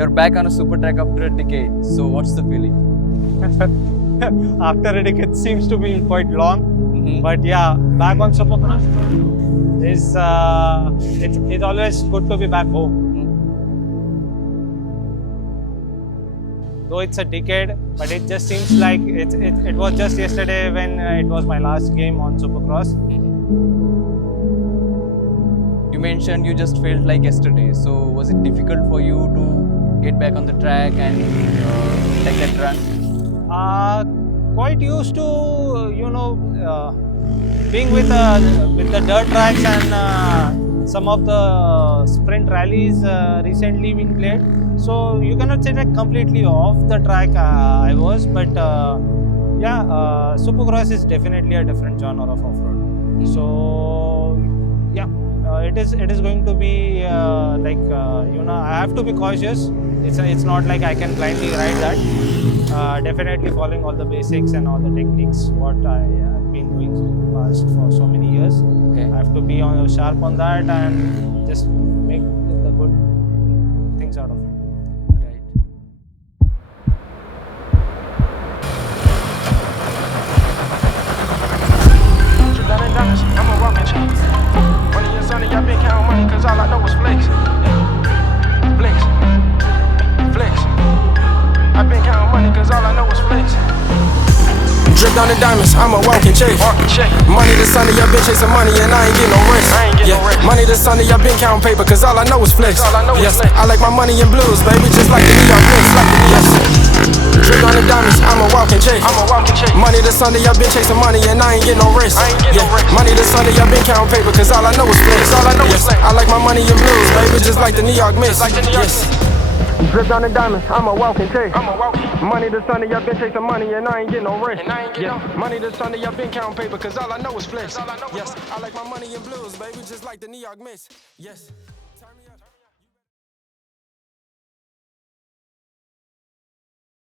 You're back on a super track after a decade. So what's the feeling? After a decade seems to be quite long, Mm-hmm. but yeah, back on Shotmauns is it's always good to be back home. Though it's a decade, but it just seems like it was just yesterday when it was my last game on Supercross. You mentioned you just felt like yesterday. So was it difficult for you to get back on the track and take that run? Quite used to, being with the dirt tracks and some of the sprint rallies recently being played. So you cannot say that completely off the track I was, but Supercross is definitely a different genre of off-road. So yeah, it is going to be I have to be cautious. It's not like I can blindly ride that. Definitely following all the basics and all the techniques what I have been doing past for so many years. Okay. I have to be sharp on that and just make the good things out of it. Right. Trip down in Dallas, I'm a walking check. Money and sunny, I've been counting money, cause all I know is flex. Flex. Flex. I've been counting money, cause all I know is flex. Drip down in diamonds, I'm a walking check. Money to sunny, I've been chasing money and I ain't getting no rest. Money to sunny, I've been counting paper, cause all I know is flex. Yes, I like my money in blues, baby, just like the New York Knicks. Yes. Drip down in diamonds, I'm a walking check. Money to Sunday, I've been chasing money and I ain't getting no rest. Money to Sunday, I've been counting paper, cause all I know is flex. Yes, I like my money in blues, baby, just like the New York Knicks. Yes. Drip down in diamonds, I'm a walking check. Money to Sunday, I've been chasing money and I ain't getting no rest. Money to Sunday, I've been counting paper, cause all I know is flex. Yes, I like my money in blues, baby, just like the New York Knicks. Yes.